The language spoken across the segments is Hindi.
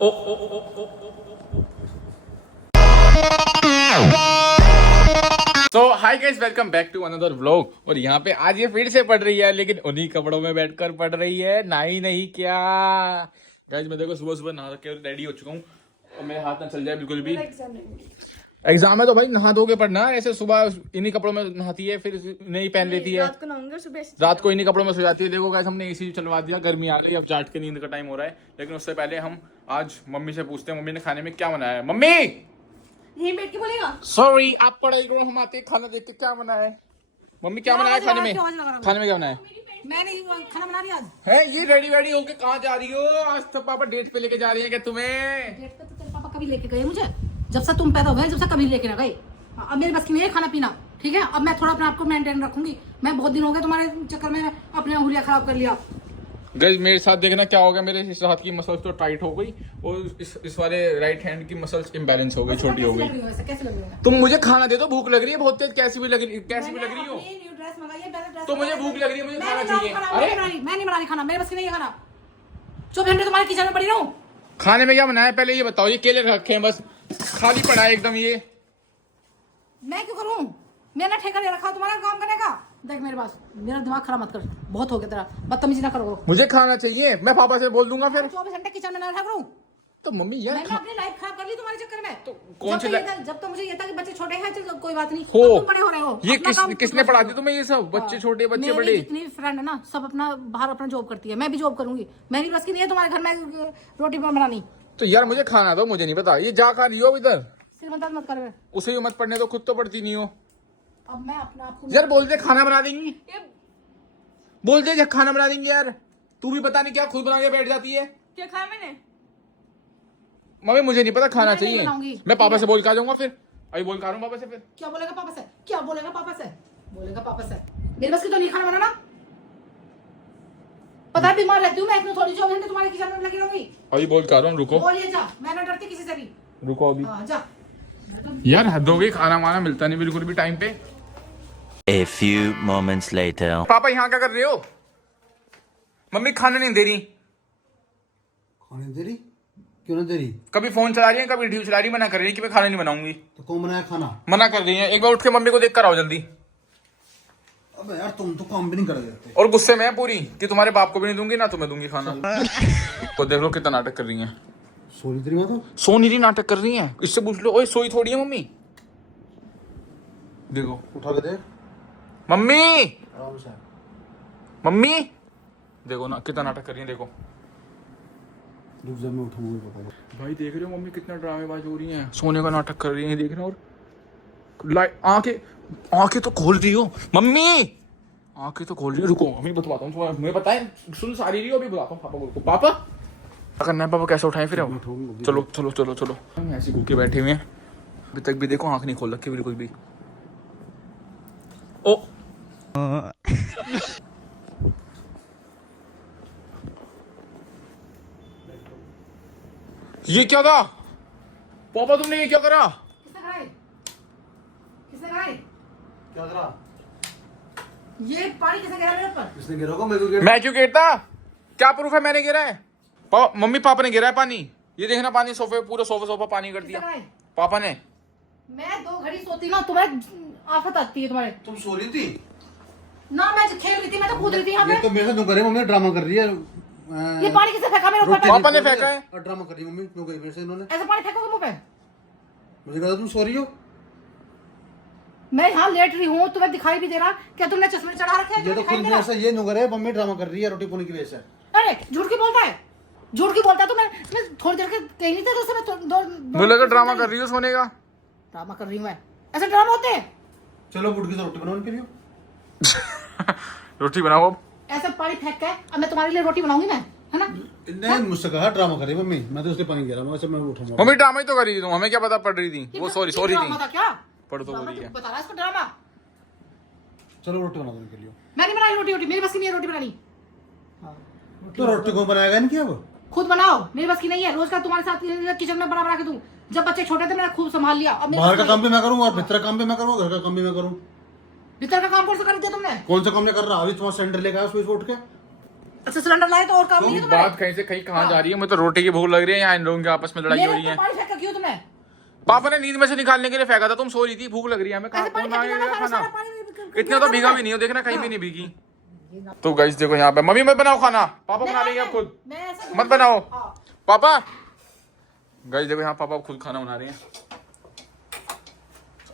ओ ओ ओ ओ तो hi guys, welcome back to another vlog. और यहाँ पे आज ये फिर से पढ़ रही है, लेकिन उन्हीं कपड़ों में बैठकर पढ़ रही है, नहीं नहीं क्या गाइस। मैं देखो सुबह सुबह नहा के रेडी हो चुका हूँ और मेरे हाथ ना चल जाए बिल्कुल भी। एग्जाम है तो भाई नहा धो के पढ़ना। ऐसे सुबह इन्हीं कपड़ों में नहाती है, फिर नहीं पहन लेती है, रात को इन्हीं कपड़ों में सो जाती है। देखो गाइस, हमने एसी चलवा दिया, गर्मी आ गई, अब जाट के नींद का टाइम हो रहा है। लेकिन उससे पहले हम आज मम्मी से पूछते हैं मम्मी ने खाने में क्या बनाया है। मम्मी यहीं बैठ के बोलेगा। सॉरी, आप पढ़ाई करो, हम आते खाना देख के। क्या बनाया है मम्मी, क्या बनाया है खाने में? खाने में क्या बनाया है? मैं नहीं खाना बना रही आज। है ये रेडी वेडी होके कहाँ जा रही हो? आज तो पापा डेट पे लेके जा रही है क्या तुम्हें? डेट पे तो तेरे पापा कभी लेके गए मुझे, जब से तुम पैदा हुए जब से कभी लेके ना गए। अब मेरे बस की नहीं है खाना पीना, ठीक है। अब मैं थोड़ा अपने आप को मेंटेन रखूंगी। मैं बहुत दिन हो गए तुम्हारे चक्कर में अपने उंगलियां खराब कर लिया। गाइस मेरे साथ देखना क्या हो गया, मेरे इस हाथ की मसल्स तो टाइट हो गई और इस वाले राइट हैंड की मसल्स इम्बैलेंस हो गई, छोटी हो गई। कैसे लग रही है? तुम मुझे खाना दे दो, भूख लग रही है बहुत तेज। कैसी भी लग रही हो न्यू ड्रेस मंगाई है, पहले ड्रेस तो मुझे भूख लग रही है, मुझे खाना चाहिए। अरे मैं नहीं बना रही खाना, मेरे बस की नहीं है खाना। 24 घंटे तुम्हारे किचन में पड़ी रहूं। खाने में क्या बनाया पहले ये बताओ? ये केले रखे हैं बस, खाली पड़ा है एकदम। ये मैं क्यों करूं? मैंने ठेका ले रखा तुम्हारा काम करने का। देख मेरे पास, मेरा दिमाग खराब मत कर, बहुत हो गया तेरा, बदतमीजी ना करो। मुझे खाना चाहिए, मैं पापा से बोल दूंगा फिर। 24 घंटे किचन में ना रहा करूं। तो मम्मी यार मैंने अपनी लाइफ खराब कर ली तुम्हारे चक्कर में। तो कौन सी जब तो मुझे ये था कि बच्चे छोटे हैं, चलो कोई बात नहीं, हो अब तुम बड़े हो रहे हो। ये अपना काम किसने खुद पढ़ा करो। दी तुम्हें ये सब? बच्चे छोटे बच्चे मेरी बड़े। जितनी फ्रेंड है ना, सब अपना बाहर अपना जॉब करती है, मैं भी जॉब करूंगी। मेरी बस की नहीं है तुम्हारे घर में रोटी बनानी। तो यार मुझे खाना दो, मुझे नहीं पता। ये जा खा रही हो इधर? सिर मत कर। उसे भी मत पढ़ने दो, खुद तो पढ़ती नहीं हो। अब मैं अपना आपको यार बोल दे खाना बना देंगी, बोल दे खाना बना देंगे। यार तू भी पता नहीं क्या खुद बना के बैठ जाती है। क्या खाया मैंने? मम्मी मुझे नहीं पता, खाना मैं नहीं चाहिए। बनाऊंगी। मैं पापा से बोल के आ जाऊंगा फिर। अभी बोल के आ रहा हूँ पापा से फिर। क्या बोलेगा पापा से? क्या बोलेगा पापा से? बोलेगा पापा से मेरे बस की तो नहीं खाना बनाना। पता है बीमार रहती हूँ मैं, इतनी थोड़ी 24 घंटे तुम्हारे किचन में लगी रहूंगी। अभी बोल के आ रहा हूँ, रुको बोलिए जा, मैं ना डरती किसी से भी। रुको अभी। हाँ जा। यार हद हो गई, खाना वाना मिलता नहीं बिल्कुल भी टाइम पे। A few moments later. पापा यहाँ क्या कर रहे हो? मम्मी खाना नहीं दे रही। खाने दे रही? क्यों नहीं दे रही? कभी फोन चला रही है, कभी टीवी चला रही है, मना कर रही है कि मैं खाना नहीं बनाऊंगी। तो कौन बनाया खाना? मना कर रही है। एक बार उठ के मम्मी को देख कर आओ जल्दी। अबे यार तुम तो काम भी नहीं कर देते। और गुस्से में है पूरी कि तुम्हारे बाप को भी नहीं दूंगी ना तुम्हें दूंगी खाना। तो देख लो कितना नाटक कर रही है। सोनी तेरी तो सो नहीं रही, नाटक कर रही है। इससे पूछ लो, ओए सोई थोड़ी है मम्मी। देखो उठा के दे मम्मी, आराम से। मम्मी देखो ना कितना नाटक कर रही है। देखो रुक जा, मैं उठाऊंगा पता। भाई देख रहे हो मम्मी कितना ड्रामेबाज हो रही है, सोने का नाटक कर रही है, देख रहे हो। और आंखें तो खोल रही हो मम्मी, आंखें तो खोल रही हो। रुको अभी बताता हूँ तुम्हें, मुझे पता है सुन सारी रही हो। अभी बताता हूँ पापा को। पापा क्या करना है? पापा कैसे उठाएं फिर अब? चलो चलो चलो चलो। हम ऐसे भूखे बैठे हुए हैं, अभी तक भी देखो आंख नहीं खोल रखी बिल्कुल भी। ओ ये क्या था पापा, तुमने ये क्या करा? किसने कराई? किसने कराई? क्या करा? ये पानी किसने गिरा मेरे ऊपर? किसने गिरा को? मेरे को गिरा? मैं क्यों गिरता? क्या प्रूफ है मैंने गिरा है? मम्मी पापा ने गिरा है पानी। ये देखना पानी सोफे, पूरा सोफा पानी कर दिया किसने कराई? पापा ने। मैं 2 घड़ी सोती ना, तुम्हें आफत आती है तुम्हारे तुम सो रही थी ना। मैं खेल रही थी, मैं तो कूद रही थी यहाँ ये पे। तो मेरे साथ करे। मम्मी ड्रामा कर रही है। ये पानी किसने फेंका मेरे ऊपर? पापा ने फेंका है। और ड्रामा कर रही है मम्मी, क्यों करी मेरे से इन्होंने? ऐसा पानी फेंकोगे मुंह पे? मुझे कहा तुम सो रही हो। मैं यहाँ लेट रही हूँ, तुम्हें दिखाई भी दे रहा? क्या तुमने चश्मे चढ़ा रखे हैं? ये तो दिखाई खुद नहीं दे मेरे रहा? से ये नुगर है, मम्मी ड्रामा कर रही है रोटी पानी की वजह से। अरे झूठ क्यों बोलता है? झूठ क्यों बोलता है? तो मैं थोड़ी देर के कहीं नहीं थे तो मैं मुझे लगा ड्रामा कर रही हो सोने का। ड्रामा कर रही हूँ मैं? ऐसे ड्रामा होते हैं? चलो बुट की तो रोटी बनाने के लिए। रोटी बनाओ अब। ऐसे पानी फेंक के अब मैं तुम्हारे लिए रोटी बनाऊंगी मैं, है ना? नहीं मुझसे कहा ड्रामा कर रही है मम्मी, मैं तो उसके पानी गिरा। मैं मैं उठाऊंगा। मम्मी ड्रामा ही तो कर रही थी तुम, हमें क्या पता पढ़ रही थी वो। सॉरी ये ड्रामा था क्या? पढ़ तो ड्रामा रही है। बता रहा है इसको ड्रामा। चलो रोटी बना देने के लिए। मैं नहीं बनाई रोटी, मेरी बस की नहीं है रोटी बनानी। तो रोटी को बनाएगा नहीं क्या? अब खुद बनाओ, मेरी बस की नहीं है। रोज का तुम्हारे साथ किचन में बना के दूं। जब बच्चे छोटे थे मैंने खूब संभाल लिया। अब बाहर का काम भी मैं करूँ और भीतर का काम भी मैं करूँ, घर का काम भी मैं करूँ। भीतर का काम कौन सा कर दिया तुमने? कौन सा काम नहीं कर रहा? अभी तुम्हारा सेंटर लेकर आया सुबह उठ के। अच्छा सिलेंडर लाए तो और काम नहीं है तुम्हारे? बात कहीं से कहीं कहाँ जा रही है? मुझे तो रोटी की भूख लग रही है, यहाँ इन लोगों के आपस में लड़ाई हो रही मेरे है। तो पानी फेंका क्यों तुमने? पापा ने नींद में से निकालने के लिए फेंका था, तुम सो रही थी, भूख लग रही है हमें, ऐसे पानी कहाँ फेंक खाना देना, सारा खाना? पानी इतना तो भीगा भी नहीं हो, देखना कहीं भी नहीं भीगी। तो गाइस देखो यहाँ पे मम्मी मत बनाओ खाना, पापा बना रही है आप खुद, मैं ऐसा मत बनाओ हाँ। पापा। गाइस देखो यहाँ पापा खुद खाना बना रहे हैं।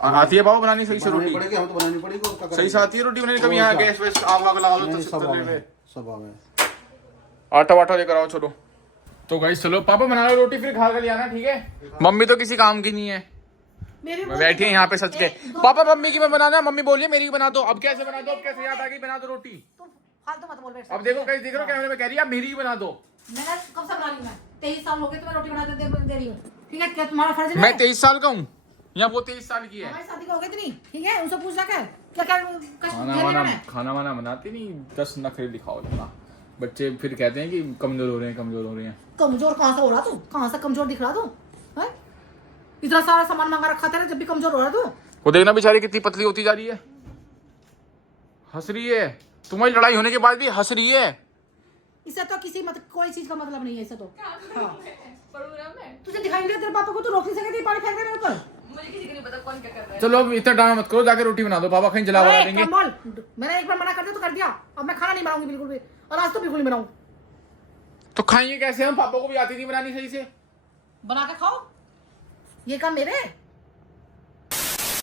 आती है पापा बनानी सही से रोटी? पड़ेगी, हम तो बनानी पड़ेगी, और क्या सही करेंगे? से आती है रोटी बनानी? कभी यहाँ गैस वैस आग वाग लगा लो नहीं, तो सब तवे आवे, पे। सब आवे। आटा वाटा लेकर आओ चलो। तो गाइस चलो पापा बना लो रोटी, फिर खा कर ले आना, ठीक है? मम्मी तो किसी काम की नहीं है, मैं बैठी है यहाँ पे सच के। पापा मम्मी की मैं बनाना, मम्मी बोलिए मेरी की बना दो। अब कैसे बना दो? अब कैसे याद आ गई? बना दो रोटी। तुम फालतू मत बोल बेटा। अब देखो कहीं देख रहे हो कैमरे में, कह रही है आप मेरी की बना दो। मैंने कब से बना रही हूँ मैं? 23 साल हो गए तुम्हें रोटी बनाते दे रही हूँ, ठीक है? क्या तुम्हारा फर्ज है? मैं 23 साल का हूँ या वो 23 साल की है? हमारी शादी को हो गई थी नहीं, ठीक है? उनसे पूछ रखा है क्या क्या खाना वाना बनाती नहीं, 10 नखरे दिखाओ ना। बच्चे फिर कहते हैं कि कमजोर हो रहे हैं, कमजोर हो रहे हैं। कमजोर कहाँ से हो रहा तू? कहाँ से कमजोर दिख रहा तू? हैं? इतना सारा सामान मंगा रखा था जब भी कमजोर हो रहा तू? वो देखना बेचारी कितनी पतली होती जा रही है, हंस रही है। तुम्हारी लड़ाई होने के बाद भी हंस रही है। इससे तो कोई चीज का मतलब नहीं है इससे तो। हाँ। तुझे दिखाई नहीं देता तेरे पापा को? तू रोक नहीं सकती पानी फेंक दे रहे ऊपर। मुझे किसी को नहीं पता कौन क्या कर रहा है। चलो अब इतना ड्रामा मत करो, जाके रोटी बना दो, पापा कहीं जला वला देंगे। कमल, मैंने एक बार मना कर दिया तो कर दिया, अब मैं खाना नहीं बनाऊंगी बिल्कुल भी, और आज तो बिल्कुल नहीं बनाऊं। तो खाएंगे कैसे हम? पापा को भी आती नहीं बनानी सही से। बना के खाओ, ये काम मेरे।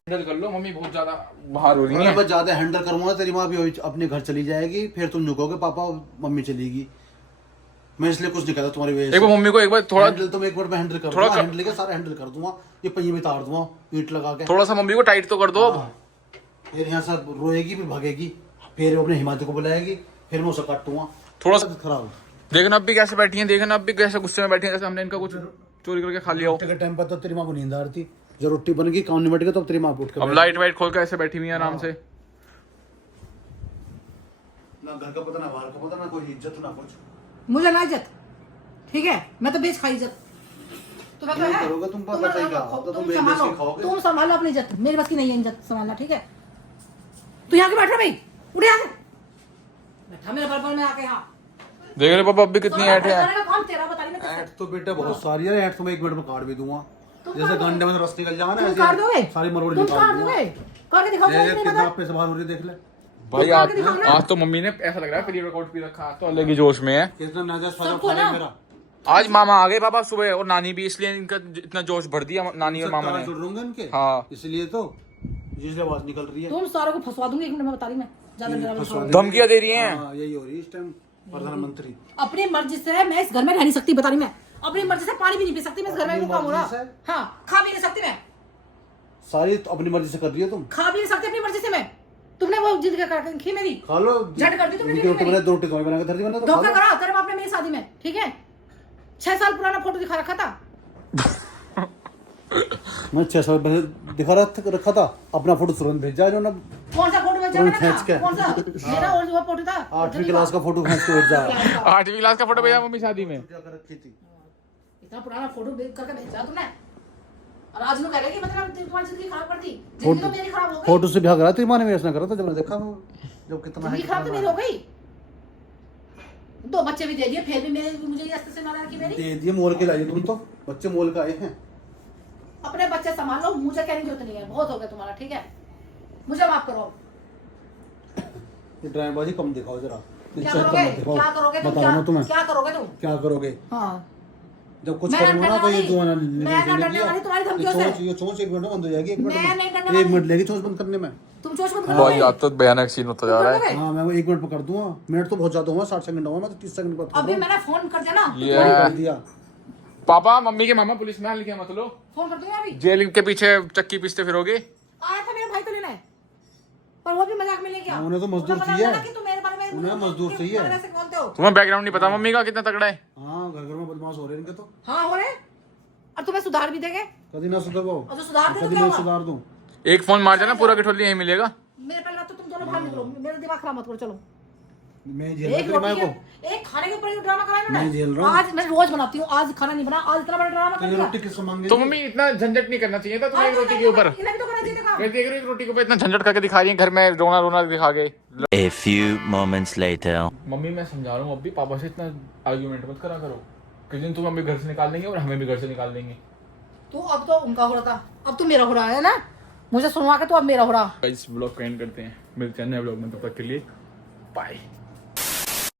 हैंडल कर लो, मम्मी बहुत ज्यादा बाहर हो रही अगर है। मैं ज्यादा हैंडल करूंगा तेरी माँ भी अपने घर चली जाएगी, फिर तुम झुकोगे पापा मम्मी चलेगी। मैं इसलिए कुछ नहीं कहता तुम्हारी वजह एक से। बार मम्मी को एक बार थोड़ा हैंडल तुम एक बार मैं हैंडल कर थोड़ा दूंगा, हैंडल के सारा हैंडल कर दूंगा, ये पहिए में तार दूंगा ईंट लगा के। थोड़ा सा मम्मी को टाइट तो कर दो अब। हाँ। फिर यहाँ से रोएगी, फिर भागेगी, फिर वो अपने हिमाचल को बुलाएगी, फिर मैं उसे काटूंगा। थोड़ा सा खराब देखना अब भी कैसे बैठी हैं, देखना अब भी कैसे गुस्से में बैठी हैं, जैसे हमने इनका कुछ चोरी करके खा लिया हो। रोटी के टाइम पर तो तेरी माँ को नींद आ रही थी, जब रोटी बन गई काम निपट गया तो तेरी माँ उठ के अब लाइट वाइट खोल के ऐसे बैठी हुई है आराम से। ना घर का पता ना बाहर का पता, ना कोई इज्जत ना कुछ। मुझे ना इज्जत, ठीक है? मैं तो बेच खाई इज्जत। तुम्हें क्या नहीं है? करोगे तुम पता चलेगा, अब तो तुम बेच संभालो, के खाओगे। तुम संभालो अपनी इज्जत, मेरी बस की नहीं है इज्जत संभालना, ठीक है? तू यहाँ के बैठ रहा भाई, उठ यहाँ से। बैठा मेरे बराबर में आके यहाँ। देख रहे पापा अब भी कितनी ऐट है। करने का काम तेरा, बता रही मैं कैसे। ऐट तो बेटा बहुत सारी है, ऐट तो मैं 1 मिनट में काट भी दूंगा। तुम जैसे काट दो। गंडे में रस निकल जाएगा ना, तुम ऐसे काट दोगे? सारी मरोड़ी तुम निकाल काट दूंगा। दोगे? करके दिखाओ, ये मुझे नहीं कितना पता। आप पे सवाल हो रही देख ले, भाई तो आज करके दिखाओ ना। आज तो मम्मी ने ऐसा लग रहा है प्री वर्कआउट पी रखा, आज तो अलग ही जोश में है। कितना नाजायज फायदा सबको उठा लिया ना। मेरा। आज मामा आ गए पापा सुबह, और नानी भी, इसलिए इनका इतना जोश भर दिया नानी और मामा ने। जुड़ रहा इनके, हाँ। इसलिए तो इसलिए आवाज निकल रही है। तुम सारों को फंसवा दूंगी, 1 मिनट में बता रही मैं। ज्यादा डरा मत खाओ। धमकियां दे रही हैं। हाँ, यही हो रही है इस टाइम प्रधानमंत्री। अपनी मर्जी से मैं इस घर में रह नहीं सकती, बता रही मैं। अपनी मर्जी से पानी भी नहीं पी सकती मैं इस घर में, अपनी वो काम हो रहा। मर्जी से? हाँ, खा भी नहीं सकती मैं, सारी तो अपनी मर्जी से कर रही है तुम। खा भी नहीं सकती अपनी मर्जी से मैं। तुमने वो जिद कर खी मेरी, खा लो, झट कर दी तुमने इनकी रोटी मेरी। बना, 2 रोटी तुम्हें बना के धर दी, मैंने तो खा धोखा लो। करा तेरे बाप ने मेरी शादी में, ठीक है? 6 साल पुराना फोटो दिखा रखा था। मैं 6 साल पहले दिखा रखा था अपना फोटो, तुरंत भेजा जो ना कौन सा फोटो भेजा तुरंत मैंने? खींच के। कौन सा? मेरा और वो फोटो था 8वीं क्लास का फोटो खींच के भेजा। 8वीं क्लास का फोटो भेजा मम्मी शादी में। क्या कर रखी थी? इतना पुराना फोटो करके भेजा तुमने, और आज लोग कह रहे कि मतलब तुम्हारी जिंदगी खराब कर दी। जिंदगी तो मेरी खराब हो गई। फोटो से ब्याह करा तेरी माँ ने, मेरे से करा था जब मैंने देखा वो, जब कितना है जिंदगी खराब तो मेरी हो गई। 2 बच्चे भी दे दिए, फिर भी मुझे ये से मारा कि मेरी। दे दिए, मोल के लाई तुम तो, बच्चे मोल के आए हैं। अपने बच्चे संभालो, मुझे कहने की जरूरत नहीं है, बहुत हो गया तुम्हारा, ठीक है? मुझे माफ करो। ये ड्रामेबाजी कम दिखाओ जरा, क्या करोगे? क्या करोगे तुम? बताओ ना तुम्हें क्या करोगे तुम? क्या करोगे हाँ, जब कुछ मैं करूंगा ना तो ये डरने जो है ना मैं ना डरने वाली तुम्हारी धमकियों से। ये चोंच 1 मिनट में बंद हो जाएगी, 1 मिनट मैं नहीं डरने में, 1 वाली। मिनट लेगी चोंच बंद करने में। तुम चोच मत भाई आज तो भयानक सीन होता जा रहा है। करोगे? हाँ मैं वो 1 मिनट में कर दूंगा, मिनट तो बहुत ज्यादा हुआ, 60 सेकंड हुआ, मैं तो 30 सेकंड बाद अभी मैंने फोन कर दिया ना, ये कर दिया। पापा मम्मी के मामा पुलिस में हाल किया, मतलब फोन कर दूंगा अभी। जेल के पीछे चक्की पीसते फिरोगे। आया था मेरा भाई तो लेना है, पर वो भी मजाक में ले गया। उन्हें तो मजदूर उन्हें चाहिए। पता था कि तुम मेरे बारे में उन्हें मजदूर चाहिए। मेरे से बोलते हो। तुम्हें बैकग्राउंड नहीं पता मम्मी का कितना तगड़ा है। हाँ घर घर में बदमाश हो रहे हैं इनके तो, हाँ हो रहे, और तुम्हें सुधार भी देंगे। कभी ना सुधर पाओ, और जो सुधार दे तो कभी क्या मैं होगा? सुधार दूं। एक फोन मार जाना पूरा कठोली यहीं मिलेगा। मेरे पहले तो तुम दोनों बाहर निकलो, मेरा दिमाग खराब मत करो, चलो। मैं झेल एक रहा रोटी को के एक खाने के ऊपर ही ड्रामा कराया ना मैं झेल रहा हूँ। आज मैं रोज बनाती हूँ, आज खाना नहीं बना, आज इतना बड़ा ड्रामा कर तो ये दिया। रोटी किसको मांगे तो मम्मी इतना झंझट नहीं करना चाहिए था तुम्हें एक हाँ, रोटी के ऊपर। इन्हें भी तो करना चाहिए था काम। मैं देख रही हूँ एक रोटी के ऊपर इतना झंझट करके दिखा रही है घर में, रोना रोना दिखा के। A few moments later. Mummy मैं समझा रहा हूँ अब भी पापा से इतना आर्ग्यूमेंट मत करा करो, किसी दिन तुम हमें घर से निकाल देंगे और हमें भी घर से निकाल देंगे। तो अब तो उनका हो रहा था, अब तो मेरा हो रहा है ना, मुझे सुनवा के तो अब मेरा हो रहा। इस ब्लॉग को एंड करते हैं, मिलते हैं नए ब्लॉग में, तब तक के लिए बाय।